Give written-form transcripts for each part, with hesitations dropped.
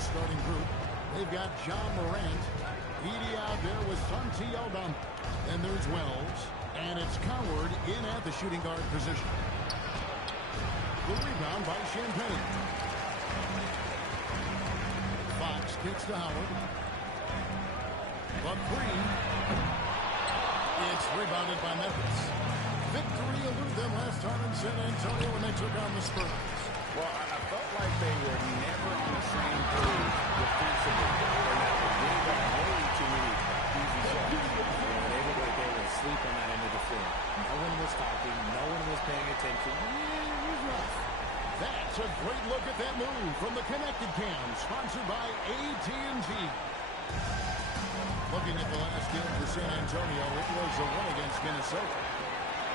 Grizzlies starting group. They've got John Morant. Edie out there with Santi Aldama. Then there's Wells. And it's Coward in at the shooting guard position. The rebound by Champagne. Fox kicks to Howard. The three. It's rebounded by Memphis. Victory eluded them last time in San Antonio when they took on the Spurs. Well, I felt like they were never on the same page defensively. They got way too many easy shots. They were asleep on that end of the floor. No one was talking. No one was paying attention. It was rough. That's a great look at that move from the Connected Cam, sponsored by AT&T. Looking at the last game for San Antonio, it was a win against Minnesota.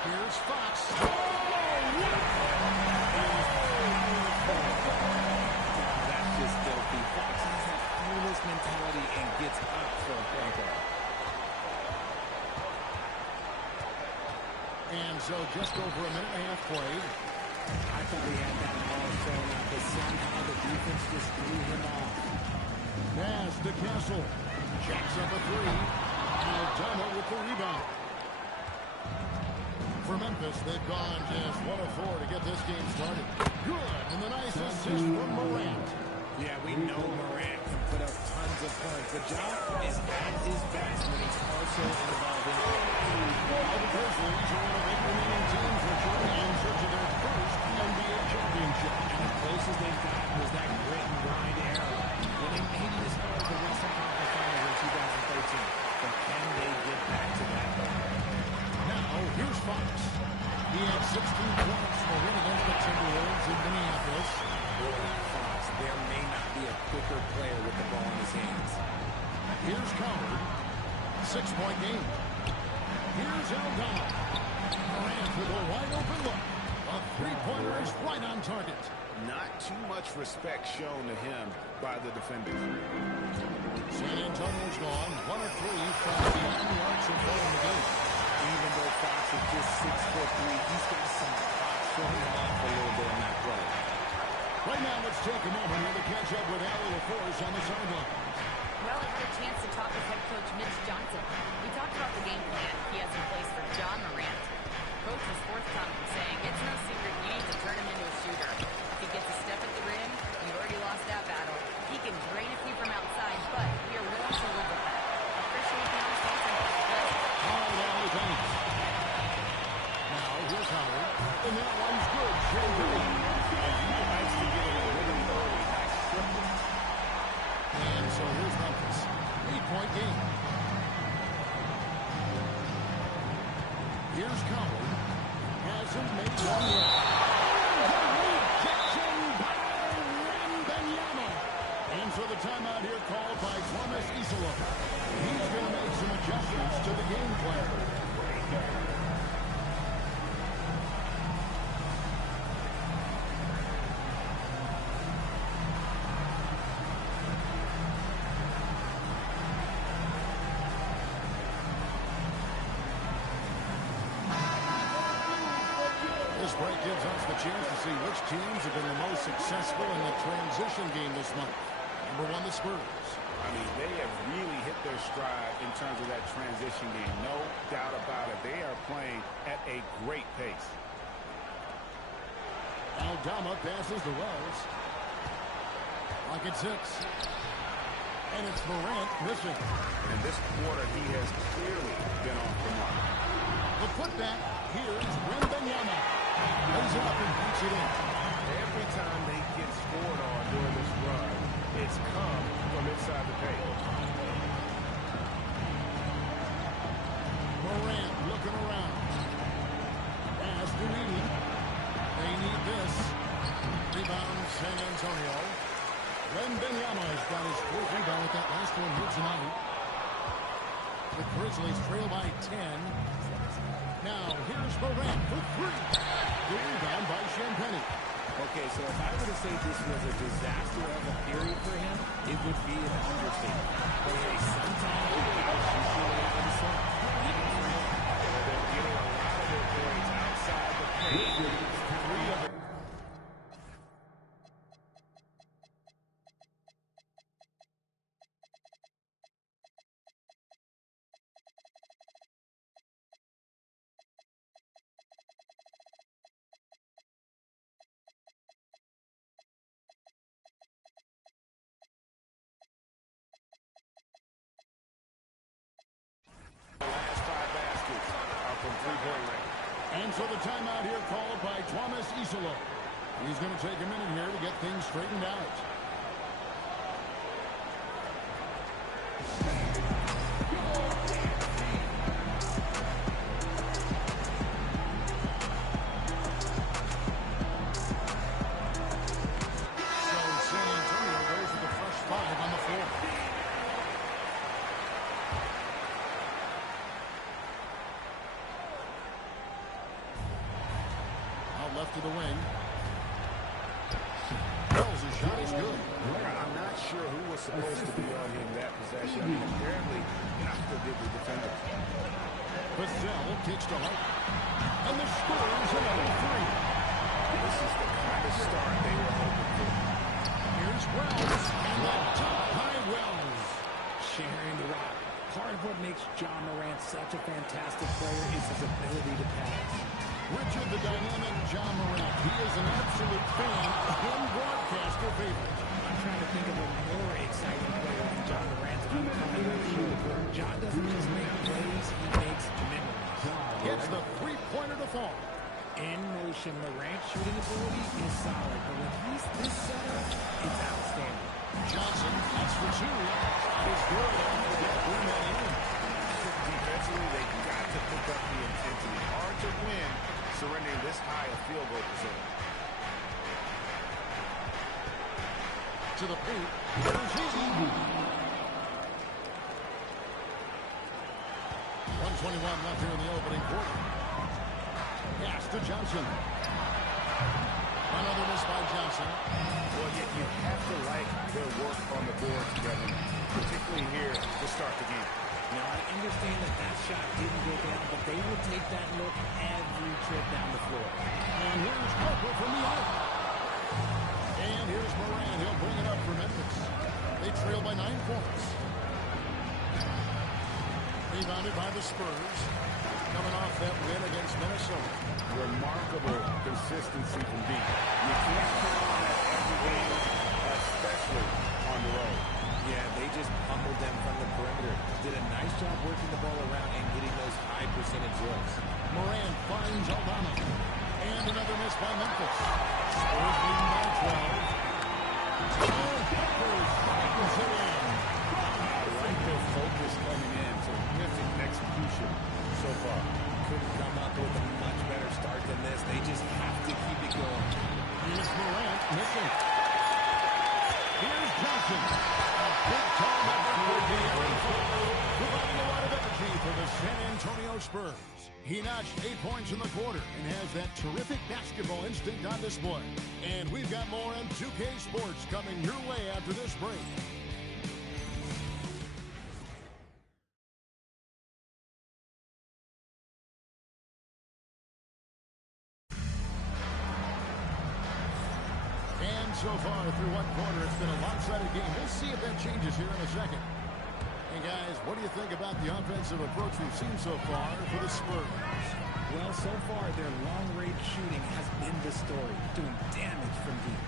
Here's Fox. That's just filthy. Fox has that fearless mentality and gets up for a point guard. And so just over a minute and a half played. I thought he had that ball thrown out, but somehow the defense just threw him off. Pass to Castle. Jacks up a three. Aldama with the rebound. For Memphis, they've gone just 1 of 4 to get this game started. Good, and the nice assist from Morant. Yeah, we know Morant can put up tons of points. The job is at his best when he's also involved in it. The Grizzlies are one of 8 remaining teams returning in search of their first NBA championship. And the closest they've gotten was that grit and grind era, winning 80 as far as the Western Conference Finals in 2013. But can they get back to that level? Now, here's Fox. He had 16 points for a win against the Timberwolves in Minneapolis. Fox, there may not be a quicker player with the ball in his hands. Here's Coward. 6-point game. Here's Aldama. Morant with a wide open look. A three-pointer is right on target. Not too much respect shown to him by the defenders. San Antonio's gone 1 of 3 from beyond the arcs and following the game. Even though Fox is just 6'3", he's got some pop throwing off a little bit on that play. Right now, let's take a moment here to catch up with Allie LaForce on the sideline. Well, I had a chance to talk with head coach Mitch Johnson. We talked about the game plan he has in place for John Morant. Coach was forthcoming, saying it's no secret you need to turn him into a shooter. If he gets a step at the rim, you've already lost that battle. He can drain a few from outside, but we are willing to live with that. Appreciate the honesty. All right, Allie, thanks. Now, here's Howard. And that one's good. Champagne. Nice to get in a rhythm early. Nice triplet. And so here's Memphis. 8-point game. Here's Coward. Hasn't made one yet. Rejection by Wembanyama. And so the timeout here called by Thomas Isola. He's going to make some adjustments to the game plan. This break gives us the chance to see which teams have been the most successful in the transition game this month. Number 1, the Spurs. I mean, they have really hit their stride in terms of that transition game. No doubt about it. They are playing at a great pace. Aldama passes to Wells. Clock at 6. And it's Morant missing. In this quarter, he has clearly been off the mark. The putback. Here's Wembanyama. Lays it up and beats it in. Every time they get scored on during this run, it's come from inside the paint. Morant looking around. Pass to Edie. They need this. Rebound San Antonio. Wembanyama has got his 4th rebound with that last one here tonight. The Grizzlies trail by 10. Now, here's Morant for 3. The rebound by Champagne. Okay, so if I were to say this was a disaster of a period for him, it would be an understatement. But hey, sometimes you can shoot your way to the sun. Even for him, They're getting a lot of their points outside the paint. 3 of it. He's going to take a minute here to get things straightened out. So San Antonio goes with a fresh 5 on the floor. Out left to the wing. His shot is good. I'm not sure who was supposed to be on him that possession. I mean, apparently, neither did the defender. Vassell kicks to Hart. And the Spurs another 3. This is the kind of start they were hoping for. Here's Wells. And the top high Wells. Sharing the rock. Part of what makes John Morant such a fantastic player is his ability to pass. Richard the dynamic John Morant. He is an absolute fan and broadcaster favorite. I'm trying to think of a more exciting player than John Morant. I'm coming up shooter. John doesn't just make plays, he makes memories. Gets the three-pointer to fall. In motion, Morant's shooting ability is solid, but when he's this set up, it's outstanding. Johnson, that's for 2. Shot is good after that win that in. Defensively, they got to pick up the intensity. Hard to win surrendering this high a field goal percentage. To the paint. Here's Heaton. 1:21 left here in the opening quarter. Pass to Johnson. Another miss by Johnson. Well, you have to like their work on the boards, Kevin, particularly here to start the game. Now, I understand that shot didn't go down, but they will take that look every trip down the floor. And here's Cooper from the arc. And here's Morant. He'll bring it up for Memphis. They trail by 9 points. Rebounded by the Spurs. Coming off that win against Minnesota. Remarkable consistency from deep. You can't count on that every game, especially on the road. Yeah, they just pummeled them from the perimeter. Did a nice job working the ball around and getting those high percentage looks. Morant finds Obama. And another miss by Memphis. Spurs leading by 12. And Clippers cycles it in. I like their focus coming in. Terrific execution so far. Couldn't come up with a much better start than this. They just have to keep it going. Here's Morant missing. Here's Johnson. A big-time effort for De'Aaron Fox, providing a lot of energy for the San Antonio Spurs. He notched 8 points in the quarter and has that terrific basketball instinct on display. And we've got more on 2K Sports coming your way after this break. So far through one quarter, it's been a lopsided game. We'll see if that changes here in a second. Hey, guys, what do you think about the offensive approach we've seen so far for the Spurs? Well, so far, their long-range shooting has been the story, doing damage from deep.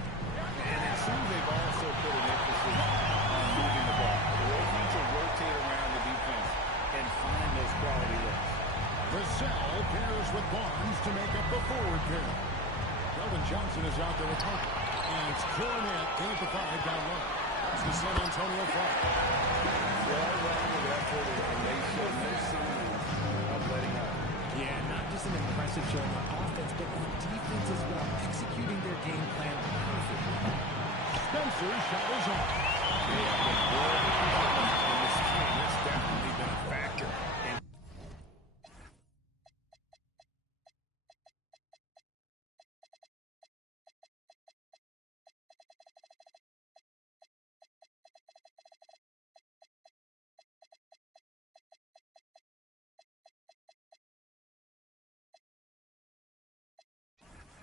And it seems they've also put an emphasis on moving the ball. They're working to rotate around the defense and find those quality looks. Vassell pairs with Barnes to make up the forward pair. Kelvin Johnson is out there with Parker. And it's Cornet in at the 5 down low. It's the San Antonio 5. Well rounded effort, and they show no signs of letting up. Yeah, not just an impressive showing on offense, but on defense as well, executing their game plan perfectly. Spencer's shot is on. They have been good in this game. That's definitely been a factor. And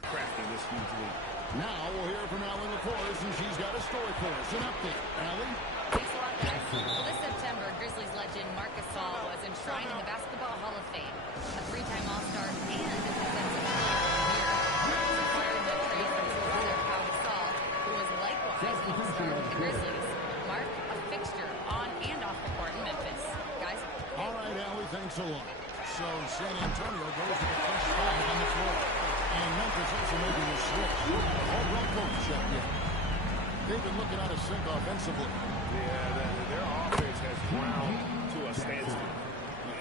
crafting this huge lead. Now we'll hear from Allie LaForce, and she's got a story for us. An update. Allie? Thanks a lot, guys. Well, this September, Grizzlies legend Marc Gasol was enshrined in the Basketball Hall of Fame. A 3-time All-Star and defensive player of the year. He was acquired in that trade from his brother, Pau Gasol, who was likewise an All-Star with the Grizzlies. Marc, a fixture on and off the court in Memphis. Guys? All right, Allie, thanks a lot. So San Antonio goes to the first 5 on the floor. And Memphis also making a switch. Caldwell Pope checked in. They've been looking out of sync offensively. Yeah, their offense has ground to a standstill.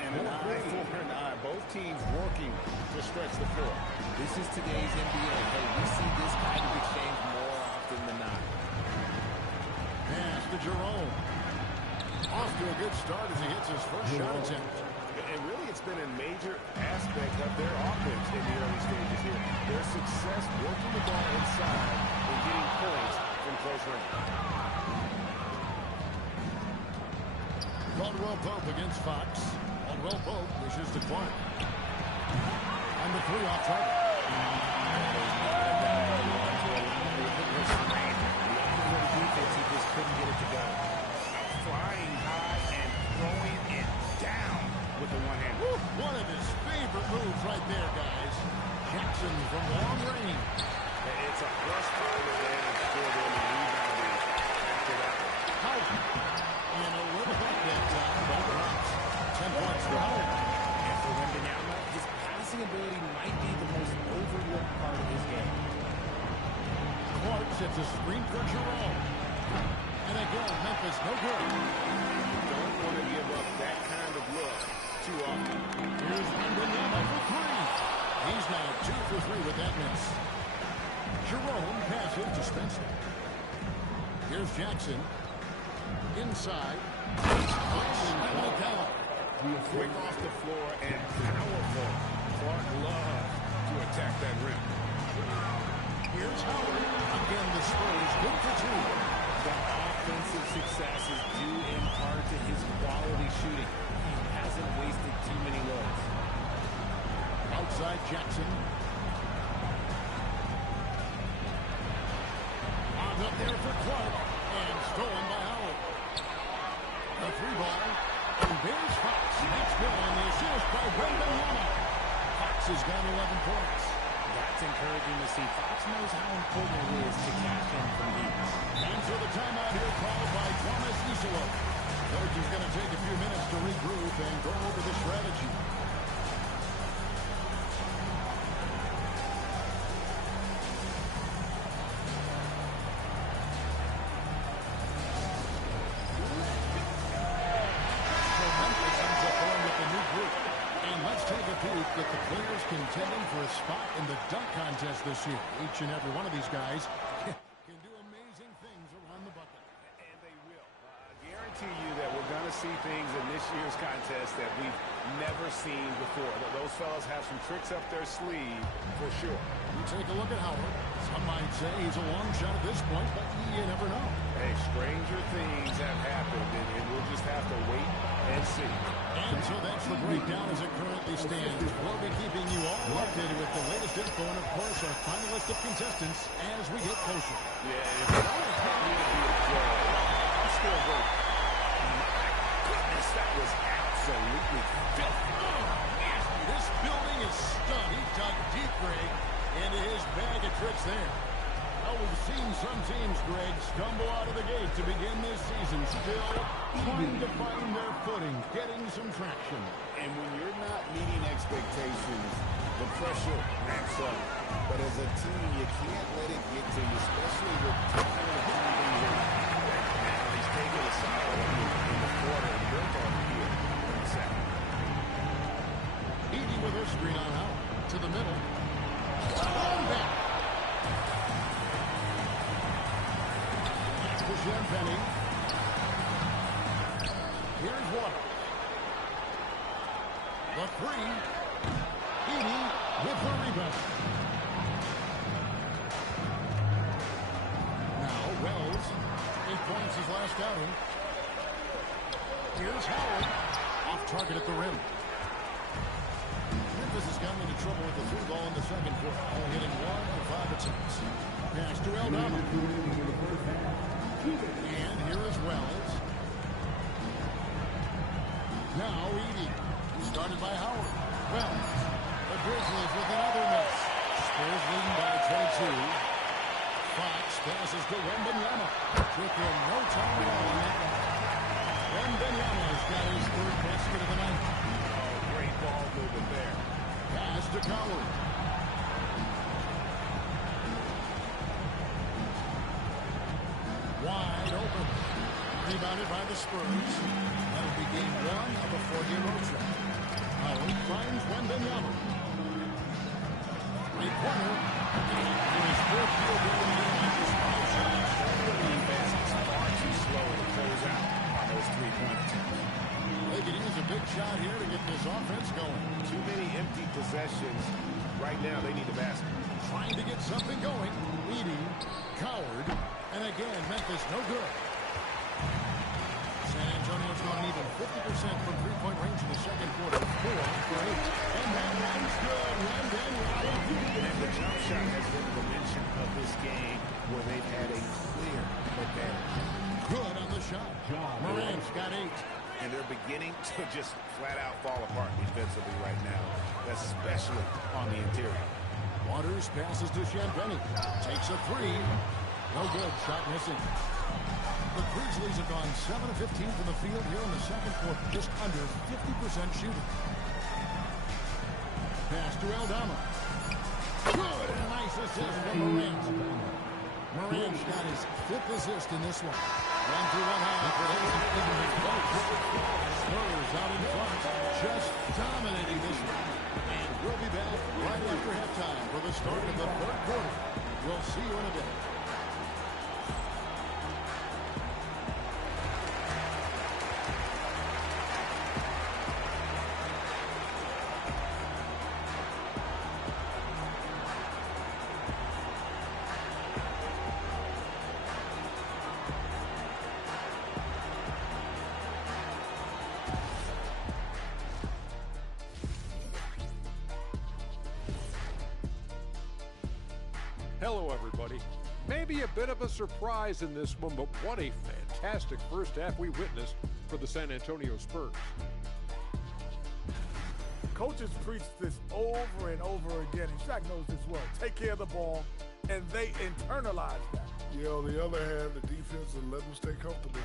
And an eye for an eye. Both teams working to stretch the floor. This is today's NBA. Hey, we see this kind of exchange more often than not. Pass to Jerome. Off to a good start as he hits his first shot attempt. And really, it's been a major aspect of their offense in the early stages here. Their success working the ball inside and getting points from close range. Caldwell Pope against Fox. Caldwell Pope dishes to Clark. And the three off target. Defense, he just couldn't get it to go. Flying high and throwing it down with the one hand. One of his favorite moves right there, guys. Jackson from long range. It's a plus-5 advantage for them in rebounding after that. Howard. And a little bit that time by the Rocks. 10 points for Howard. And for Wembanyama, his passing ability might be the most overlooked part of his game. Clark sets a screen for Jerome. And again, Memphis no good. Don't want to give up that kind of look too often. Here's Wembanyama for three. He's now 2 for 3 with that miss. Jerome passes to Spencer. Here's Jackson. Inside. Finally, down. Quick off the floor and powerful. Clark loves to attack that rim. Here's Howard. Again, the Spurs good for 2. The offensive success is due in part to his quality shooting. He hasn't wasted too many looks. Outside Jackson. On up there for Clark. And stolen by Howard. A free ball. And there's Fox. Next good on the assist by Wembanyama. Fox has got 11 points. That's encouraging to see. Fox knows how important it is to cash in from deep. And so the timeout here called by Thomas Isolo. Coach is going to take a few minutes to regroup and go over the strategy. So Memphis ends up going with the new group. And let's take a peek at the players contending for a spot in the dunk contest this year. Each and every one of these guys can do amazing things around the bucket. And they will. I guarantee you that we're going to see things in this year's contest that we've never seen before. Those fellas have some tricks up their sleeve for sure. You take a look at Howard. Some might say he's a long shot at this point, but you never know. Hey, stranger things have happened, and we'll just have to wait and see. And so that's the breakdown as it currently stands. We'll be keeping you all updated with the latest info and, of course, our final list of contestants as we get closer. Yeah, if it only took me to be a judge, I'm still voting. My goodness, that was absolutely filthy. Oh, nasty. This building is stunned. He dug deep, Greg, into his bag of tricks there. Well, we've seen some teams, Greg, stumble out of the gate to begin this season, still trying to find their footing, getting some traction. And when you're not meeting expectations, the pressure ramps up. But as a team, you can't let it get to you, especially with trying to do things right. Now he's taking a solid in the quarter and built on here in the second. Eating with her screen on out to the middle. And back. Penny. Here's Water. The three. Edie with the rebound. Now Wells. 8 points his last outing. Here's Howard. Off target at the rim. Memphis has gotten into trouble with the three ball in the second quarter. Only hitting 1 of 5 attempts. Pass to Eldama. And here is Wells. Now Edie. Started by Howard. Wells. The Grizzlies with another miss. Spurs leading by 22. Fox passes to Wembanyama. Took him no time at all on that one. Wembanyama's got his third basket of the night. Oh, great ball movement there. Pass to Coward. Rebounded by the Spurs. That'll be game 1 of a 4-game road trip. Howard finds Wembanyama. Three-pointer. In his fourth field goal in the game after 5 shots. The defense is far too slow to close out on those three-point attempts. They could use a big shot here to get this offense going. Too many empty possessions. Right now, they need a basket. Trying to get something going. Leading. Coward. And again, Memphis no good. San Antonio's gone even 50% from three-point range in the second quarter. 4 for 8. And that one's good. And the jump shot has been the dimension of this game where they've had a clear advantage. Good on the shot. Morant's got 8. And they're beginning to just flat-out fall apart defensively right now, especially on the interior. Waters passes to Champagny. Takes a 3. No good. Shot missing. The Grizzlies have gone 7 of 15 from the field here in the second quarter. Just under 50% shooting. Pass to Aldama. Good. Nice assist from Morant. Morant's got his 5th assist in this one. Run through one half, but it isn't even close. Spurs out in front, just dominating this one. And we'll be back right after halftime for the start of the third quarter. We'll see you in a bit. Hello, everybody. Maybe a bit of a surprise in this one, but what a fantastic first half we witnessed for the San Antonio Spurs. Coaches preach this over and over again, and Shaq knows this well. Take care of the ball, and they internalize that. Yeah, on the other hand, the defense will let them stay comfortable.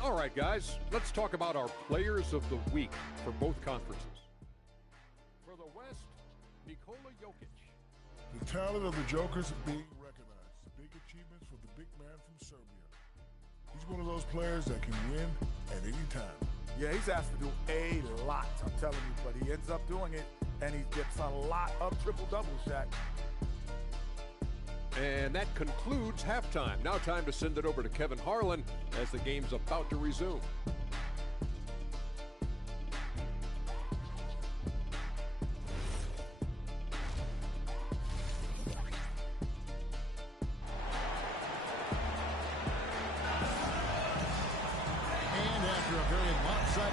All right, guys, let's talk about our players of the week for both conferences. For the West, Nikola Jokic. The talent of the Jokers is being recognized. Big achievements for the big man from Serbia. He's one of those players that can win at any time. Yeah, he's asked to do a lot, I'm telling you, but he ends up doing it, and he gets a lot of triple-doubles, Shaq. And that concludes halftime. Now time to send it over to Kevin Harlan as the game's about to resume.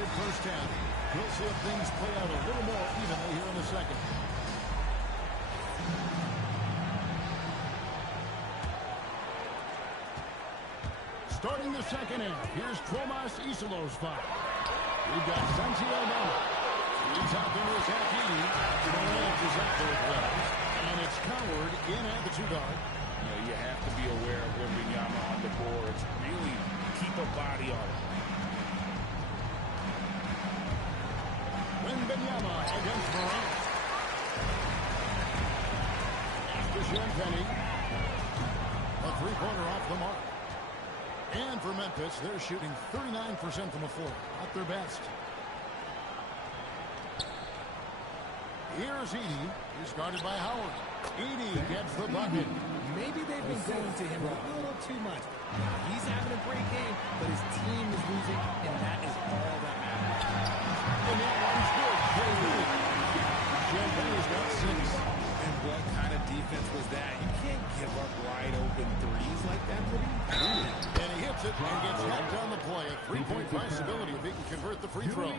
First half. We'll see if things play out a little more evenly here in the second. Starting the second half, here's Tomas Isilo's foul. We've got Santi Aldama. He's out there with Hakimi. Morant is out there as well. And it's Coward in at the 2-guard. You have to be aware of Wembanyama on the boards. Really keep a body on it. Wembanyama against Morant. After Champagny. A three-pointer off the mark. And for Memphis, they're shooting 39% from the floor. At their best. Here's Edey. He's guarded by Howard. Edey gets the bucket. Maybe they've been going to him a little too much. Now, he's having a great game, but his team is losing, and that is all that matters. And that one's good. Champagny's got 6. And what kind of defense was that? You can't give up wide open threes like that. What are you doing? And he hits it and gets knocked on the play. A three-point possibility if he can convert the free throw.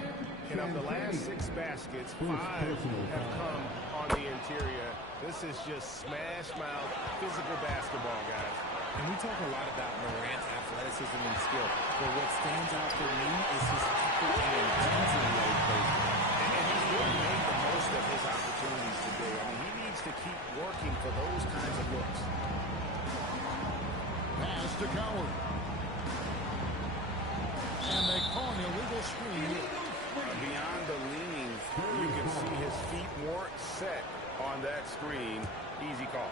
And of the last 6 baskets, 5 have come on the interior. This is just smash-mouth physical basketball, guys. And we talk a lot about Morant's athleticism and skill, but what stands out for me is his effort and intensity that he plays with. And he's really made the most of his opportunities today. I mean, he needs to keep working for those kinds of looks. Pass to Coward. And they call an illegal screen. Beyond the leaning, you can see his feet weren't set on that screen. Easy call.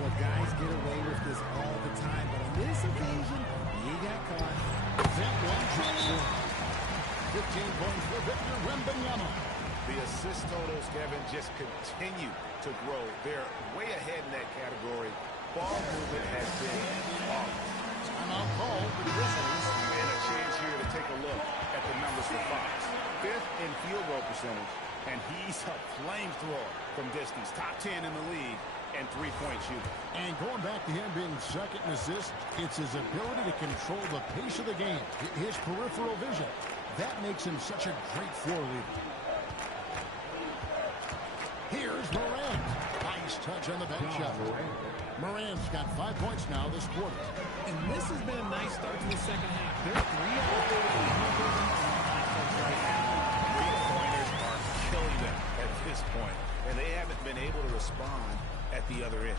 Well, guys get away with this all the time, but on this this occasion, he got caught. That one drops in. 15 points for Victor Wembanyama. The assist totals, Kevin, just continue to grow. They're way ahead in that category. Ball movement has been flawless. Timeout call for the Grizzlies. And a chance here to take a look at the numbers for Fox. 5th in field goal percentage, and he's a flamethrower from distance. Top 10 in the league and three-point shooting. And going back to him being second in assists, it's his ability to control the pace of the game. His peripheral vision. That makes him such a great floor leader. Here's Morant. Nice touch on the bench shot. Morant's got 5 points now this quarter. And this has been a nice start to the second half. They're 3 out of 4 right now. Three-pointers are killing them at this point, and they haven't been able to respond at the other end.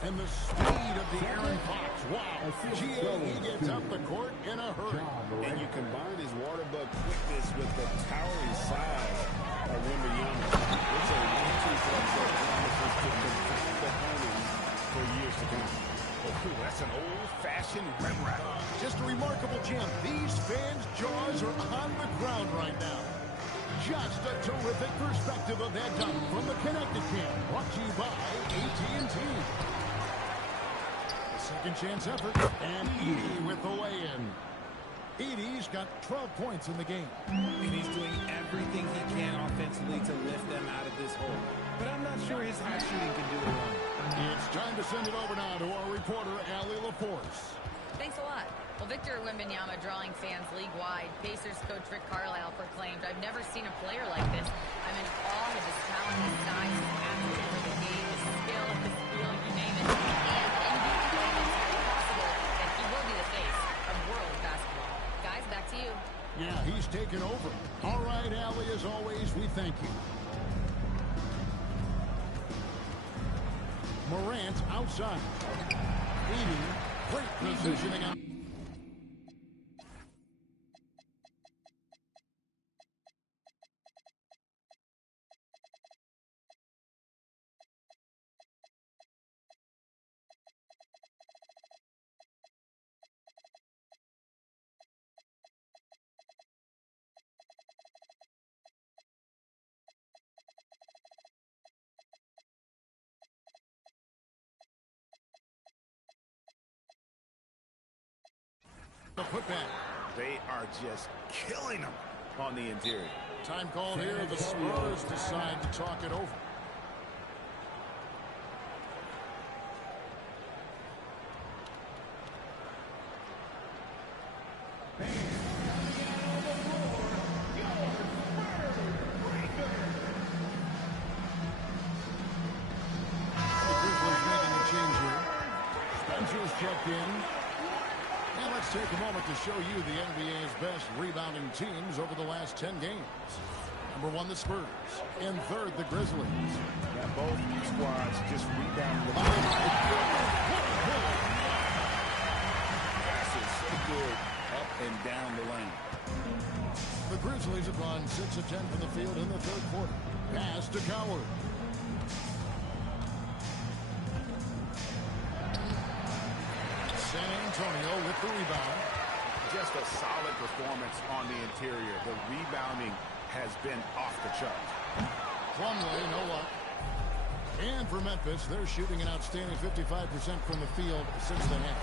And the speed of the Aaron Fox. Wow. He gets up the court in a hurry. And you combine his water bug quickness with the towering size of Wembanyama. It's a 1-2 punch that promises to confound opponents for years to come. Oh, that's an old-fashioned rim rattle. Just a remarkable gem. These fans' jaws are on the ground right now. Just a terrific perspective of that dunk from the Connected Camp. Brought to you by AT&T. Second chance effort. And Edey with the weigh-in. Edey's got 12 points in the game. And he's doing everything he can offensively to lift them out of this hole. But I'm not sure his high shooting can do it alone. It's time to send it over now to our reporter, Allie LaForce. Thanks a lot. Well, Victor Wembanyama drawing fans league-wide. Pacers coach Rick Carlisle proclaimed, "I've never seen a player like this. I'm in awe of his talent, his size, his aptitude for the game, his skill, his feel, you name it. And he believes it's very possible that he will be the face of world basketball." Guys, back to you. Yeah, he's taken over. All right, Allie, as always, we thank you. Morant outside. Edey, great positioning up. The putback. They are just killing them on the interior. Time call here. The Spurs decide to talk it over. The Grizzlies making the change here. Spencer's checked in. Now let's take a moment to show you the NBA's best rebounding teams over the last 10 games. Number 1, the Spurs. In 3rd, the Grizzlies. Now both squads just rebounded the Oh, my goodness. What a pull. passes so good up and down the lane. The Grizzlies have gone 6 of 10 from the field in the 3rd quarter. Pass to Coward. San Antonio with the rebound. Just a solid performance on the interior. The rebounding has been off the charts. Plumlee, no luck. And for Memphis, they're shooting an outstanding 55% from the field since the half.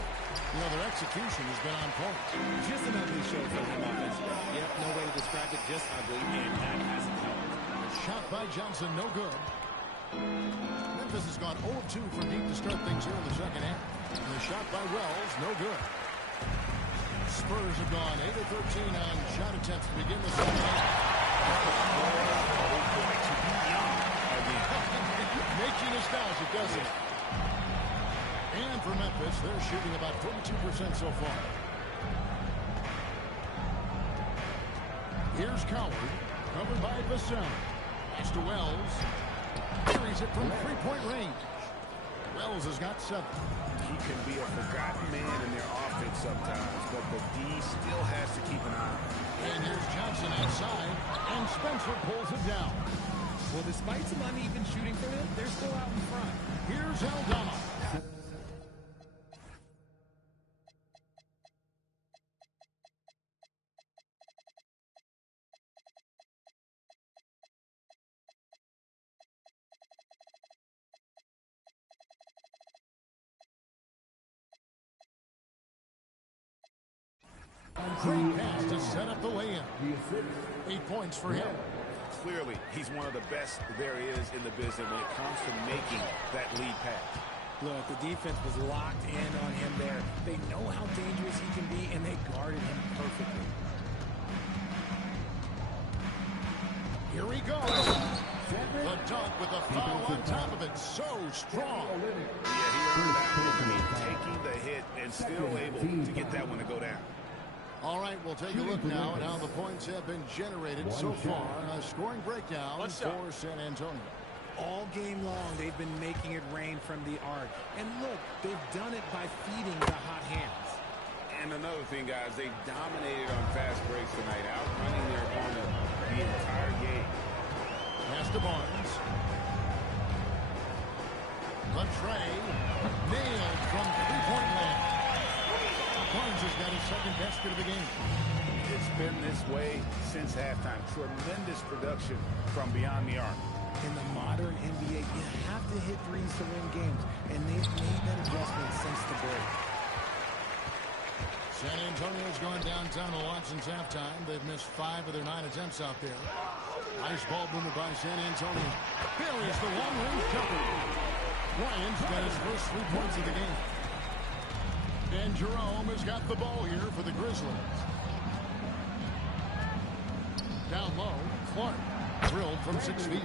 You know, their execution has been on point. Just an ugly show for him offensively. Yep, no way to describe it, just ugly, and that hasn't helped. Shot by Johnson, no good. Memphis has gone 0-2 from deep to start things here in the second half. And the shot by Wells, no good. Spurs have gone 8 of 13 on shot attempts to begin the second half. Makes you nostalgic, doesn't it? And for Memphis, they're shooting about 42% so far. Here's Coward, covered by Vassell. Pass to Wells. Carries it from three-point range. Wells has got 7. He can be a forgotten man in their offense sometimes, but the D still has to keep an eye on him. And here's Johnson outside, and Spencer pulls it down. Well, despite some uneven shooting for them, they're still out in front. Here's Aldama. Great pass to set up the lay-in. 8 points for him. Clearly, he's one of the best there is in the business when it comes to making that lead pass. Look, the defense was locked in on him there. They know how dangerous he can be, and they guarded him perfectly. Here he goes. The dunk with a foul on top of it. So strong. Yeah, he earned that one. Taking the hit and still able to get that one to go down. All right, we'll take a look now at how the points have been generated so far. A scoring breakdown for San Antonio. All game long, they've been making it rain from the arc. And look, they've done it by feeding the hot hands. And another thing, guys, they've dominated on fast breaks tonight, outrunning their opponent the entire game. Pass to Barnes. Latrey nailed from three-point land. Barnes has got his second basket of the game. It's been this way since halftime. Tremendous production from beyond the arc. In the modern NBA, you have to hit threes to win games, and they've made that adjustment since the break. San Antonio's gone downtown a lot since halftime. They've missed 5 of their 9 attempts out there. Nice ball movement by San Antonio. Buries the long-range jumper. Bryant's got his first 3 points of the game. And Jerome has got the ball here for the Grizzlies. Down low, Clark drilled from 6 feet.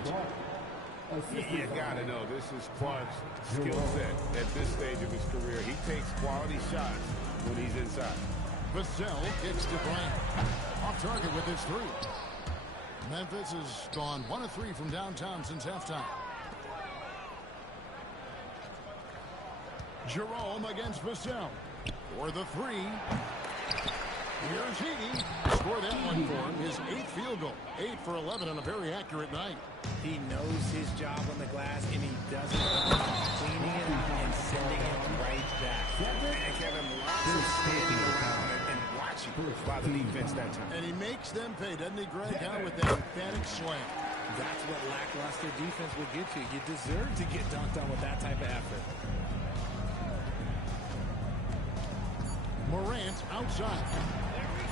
You gotta know, this is Clark's skill set at this stage of his career. He takes quality shots when he's inside. Vassell gets to Bryant. Off target with his 3. Memphis has gone 1 of 3 from downtown since halftime. Jerome against Vassell for the 3. Here's Heaney. Scored that one for him. His 8th field goal. 8 for 11 on a very accurate night. He knows his job on the glass, and he does it well, cleaning it up and sending it right back. And Kevin, lots of standing around and watching by the defense that time. And he makes them pay, doesn't he, Greg? Out with that emphatic slam. That's what lackluster defense will get you. You deserve to get dunked on with that type of effort. Morant outside.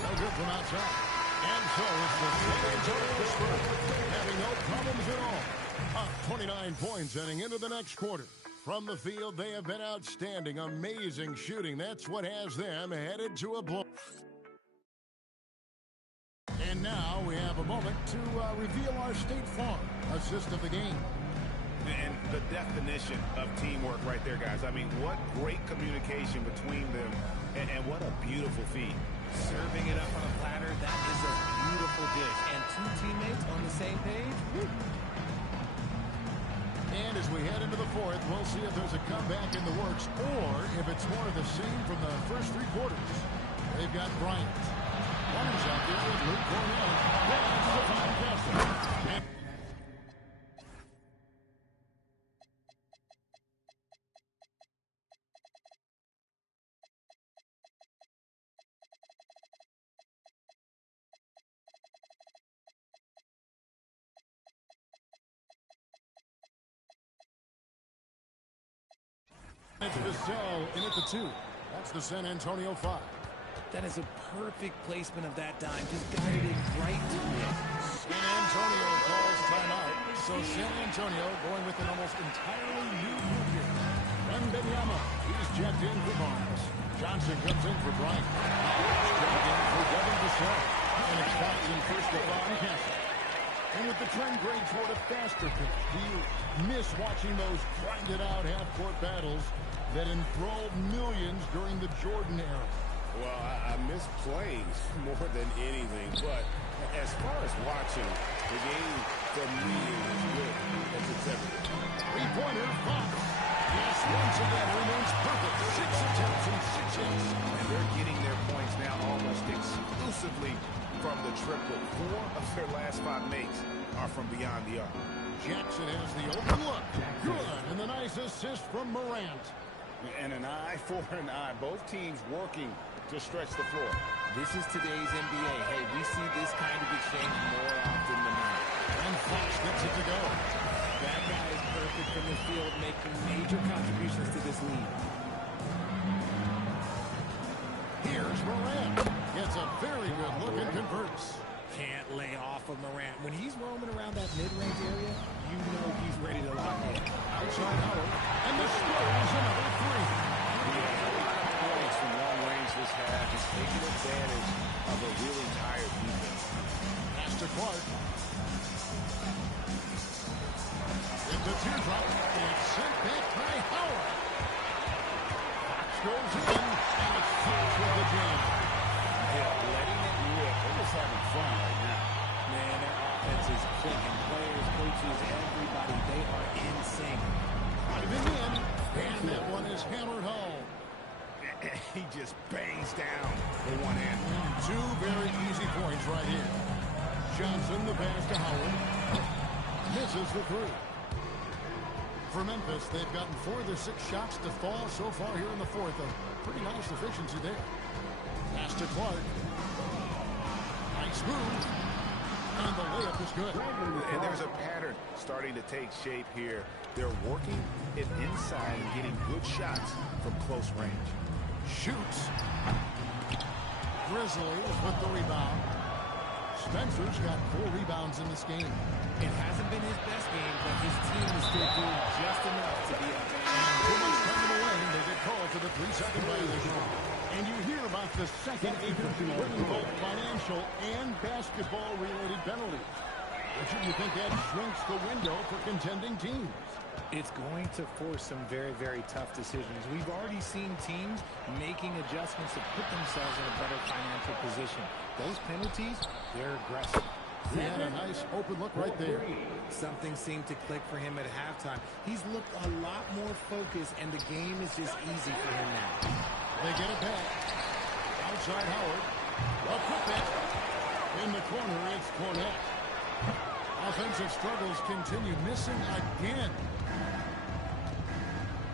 No good from outside. And so it's the San Antonio Spurs having no problems at all. Up 29 points heading into the next quarter. From the field, they have been outstanding. Amazing shooting. That's what has them headed to a blow. And now we have a moment to reveal our State Farm assist of the game. And the definition of teamwork right there, guys. I mean, what great communication between them, and what a beautiful feed. Serving it up on a platter, that is a beautiful dish. And 2 teammates on the same page. Woo. And as we head into the 4th, we'll see if there's a comeback in the works or if it's more of the same from the first 3 quarters. They've got Bryant. Barnes out there with Luke Cornell. That's the final Castle. It's Vassell in at the 2. That's the San Antonio 5. That is a perfect placement of that dime. Just guided it right to it. San Antonio calls timeout. So San Antonio going with an almost entirely new group here. Wembanyama, he's checked in for Barnes. Johnson comes in for Bryant. He's checked in for Devin Vassell. And it's Watson for Stephon Castle. And with the trend grade toward a faster pitch, do you miss watching those grinded-out half-court battles that enthralled millions during the Jordan era? Well, I miss playing more than anything, but as far as watching, the game for me is as good as it's ever been. Three-pointer, Fox. Yes, once again, remains perfect. 6 attempts and 6 hits. And they're getting their points now almost exclusively from the triple. 4 of their last 5 makes are from beyond the arc. Jackson has the open look. Good. And the nice assist from Morant. And an eye for an eye. Both teams working to stretch the floor. This is today's NBA. Hey, we see this kind of exchange more often than not. And Fox gets it to go. That guy is perfect from the field, making major contributions to this lead. Here's Morant. gets a very good look and converts. Can't lay off of Morant. When he's roaming around that mid-range area, you know he's ready to lock in. Outside Howard, and the score is another three. Yeah, a lot of points from long range this half. He's taking advantage of a really tired defense. Pass to Clark. In the teardrop, it's sent back by Howard. Fox goes in, and it's Fox with the jam. Yeah, letting it rip. They're just having fun right now. Man, their offense is clicking. Players, coaches, everybody, they are in sync. Driving in, and that one is hammered home. He just bangs down the one hand. Two very easy points right here. Johnson, the pass to Howard. Misses the three. For Memphis, they've gotten 4 of their 6 shots to fall so far here in the fourth. A pretty nice efficiency there. Pass to Clark. Nice move. And the layup is good. And there's a pattern starting to take shape here. They're working it inside and getting good shots from close range. Shoots. Grizzlies with the rebound. Spencer's got 4 rebounds in this game. It hasn't been his best game, but his team is still doing just enough to be up. Too much time in the lane. They get called to the 3-second violation. And you hear about the second bringing both financial and basketball-related penalties. But you think that shrinks the window for contending teams? It's going to force some very, very tough decisions. We've already seen teams making adjustments to put themselves in a better financial position. Those penalties, they're aggressive. He had a nice open look right there. Something seemed to click for him at halftime. He's looked a lot more focused, and the game is just easy for him now. They get it back. Outside Howard. A putback. In the corner, it's Cornette. Offensive struggles continue. Missing again.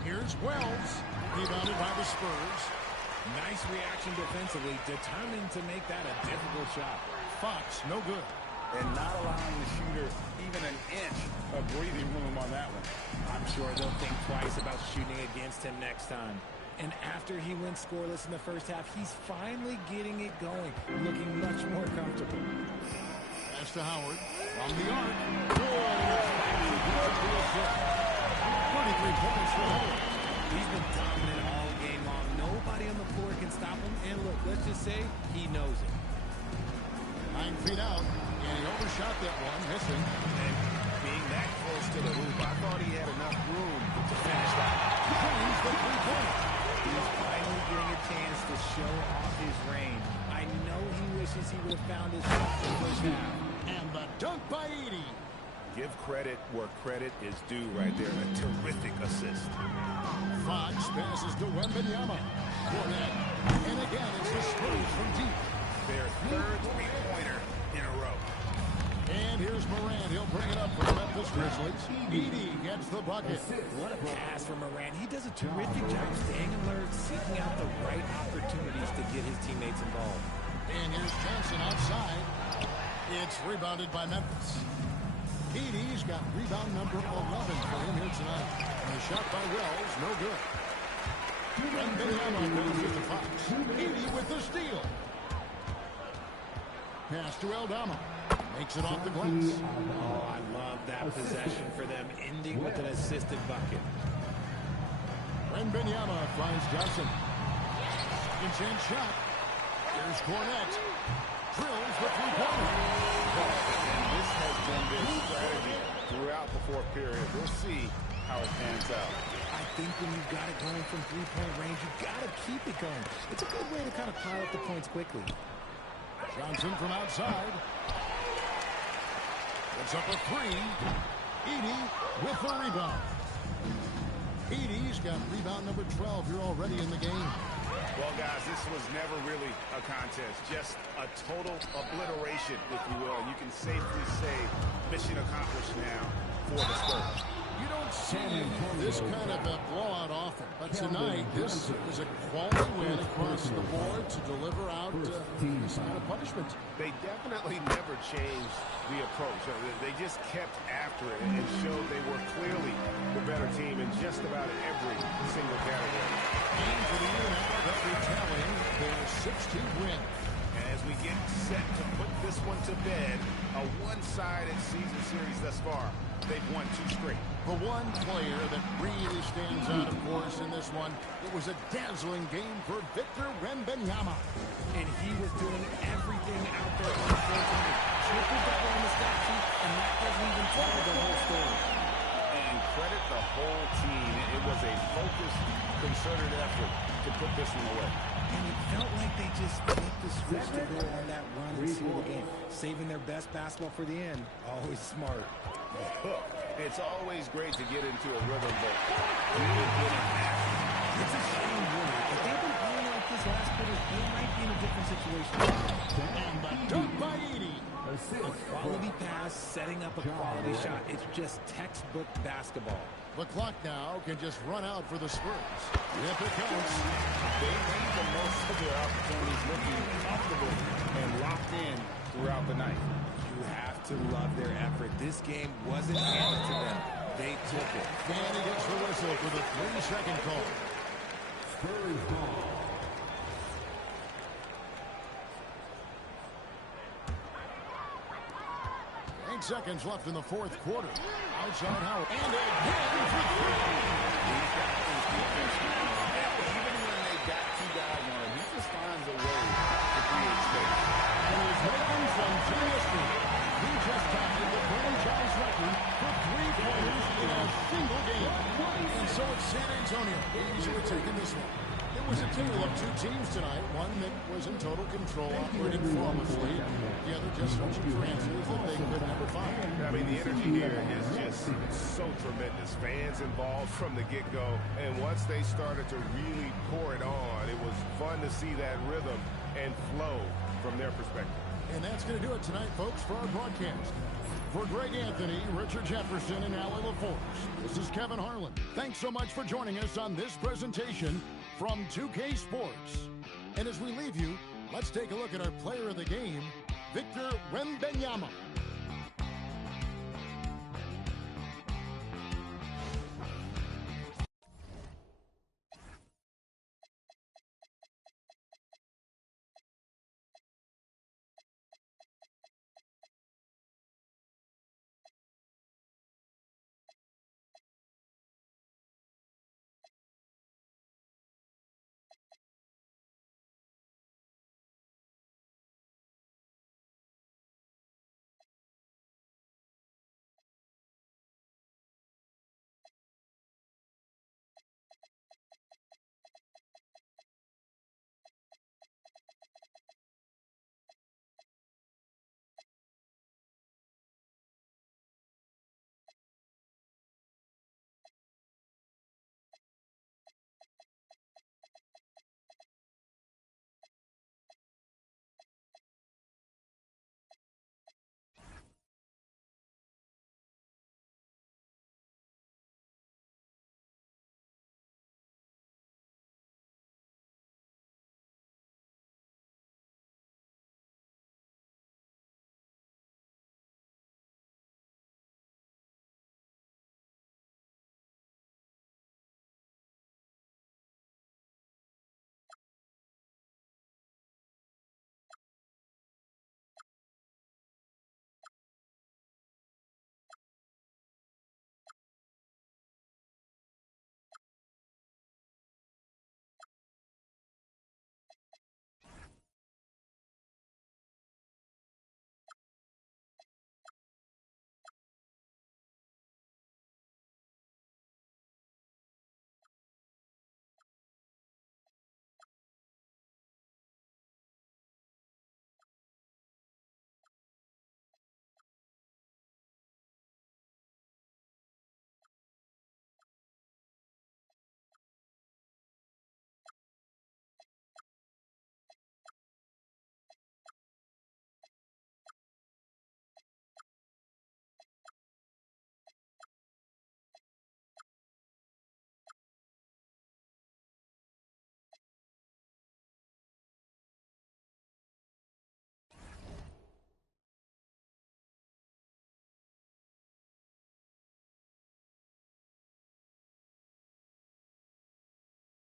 Here's Wells. Rebounded by the Spurs. Nice reaction defensively. Determined to make that a difficult shot. Fox, no good. And not allowing the shooter even an inch of breathing room on that one. I'm sure they'll think twice about shooting against him next time. And after he went scoreless in the first half, he's finally getting it going, looking much more comfortable. Pass to Howard. From the arc. Good. 33 points for Howard. He's been dominant all game long. Nobody on the floor can stop him. And look, let's just say he knows it. 9 feet out. And he overshot that one, missing. And being that close to the hoop, I thought he had enough room to finish that. Drains the 3-point. He's finally getting a chance to show off his range. I know he wishes he would have found his shot in the first half. And the dunk by Edey. Give credit where credit is due right there. A terrific assist. Fox passes to Wembanyama. Cornette. And again, it's the Spurs from deep. Their third three-pointer in a row. And here's Morant. He'll bring it up for the Memphis Grizzlies. Edey gets the bucket. What a pass from Morant. He does a terrific job staying alert, seeking out the right opportunities to get his teammates involved. And here's Johnson outside. It's rebounded by Memphis. Edey's got rebound number 11 for him here tonight. And a shot by Wells, no good. And Wembanyama goes with the Fox. Edey with the steal. Pass to Aldama. Makes it off the glass. Oh, I love that possession for them, ending with an assisted bucket. Wembanyama finds Johnson. Second chance shot. Here's Cornette. Drills the 3-pointer. And this has been their strategy throughout the fourth period. We'll see how it pans out. I think when you've got it going from 3-point range, you've got to keep it going. It's a good way to kind of pile up the points quickly. Johnson from outside. It's up a 3. Edey with the rebound. Edey's got rebound number 12 here already in the game. Well, guys, this was never really a contest. Just a total obliteration, if you will. You can safely say mission accomplished now for the Spurs. You don't see this kind of a blowout often, but tonight this was a quality win across the board to deliver out this kind of punishment. They definitely never changed the approach. They just kept after it and showed they were clearly the better team in just about every single category. And for the year now, they're tallying their 16th win. And we get set to put this one to bed. A one-sided season series thus far. They've won 2 straight. The one player that really stands out, of course, in this one, it was a dazzling game for Victor Wembanyama. And he was doing everything out there on the floor tonight. Triple-double on the stat sheet, and that doesn't even tell the whole story. And credit the whole team. It was a focused, concerted effort to put this one away. And it felt like they just flipped the switch to go on that run and seal the game. Saving their best basketball for the end. Always smart. It's always great to get into a rhythm, but really good at that. It's a shame, really. If they've been playing like this last quarter, they might be in a different situation. And the dunk by Edie. A quality pass, setting up a quality shot. It's just textbook basketball. The clock now can just run out for the Spurs. If it counts. They made the most of their opportunities, looking comfortable and locked in throughout the night. You have to love their effort. This game wasn't handed to them. They took it. And he gets the whistle for the 3-second call. Spurs ball. 8 seconds left in the 4th quarter. Outside Howard. And again for 3. These guys defense, even when they got 2 guys on him, he just finds a way to create space. And he's making some gymnastics. He just tied the franchise record for 3-pointers in a single game. And so it's San Antonio easily taking this one. It was a tale of 2 teams tonight. One that was in total control, operating flawlessly. The other just switching for answers that they could never find. I mean, the energy here is just so tremendous. Fans involved from the get-go. And once they started to really pour it on, it was fun to see that rhythm and flow from their perspective. And that's going to do it tonight, folks, for our broadcast. For Greg Anthony, Richard Jefferson, and Allie LaForce, this is Kevin Harlan. Thanks so much for joining us on this presentation from 2K Sports. And as we leave you, let's take a look at our player of the game, Victor Wembanyama.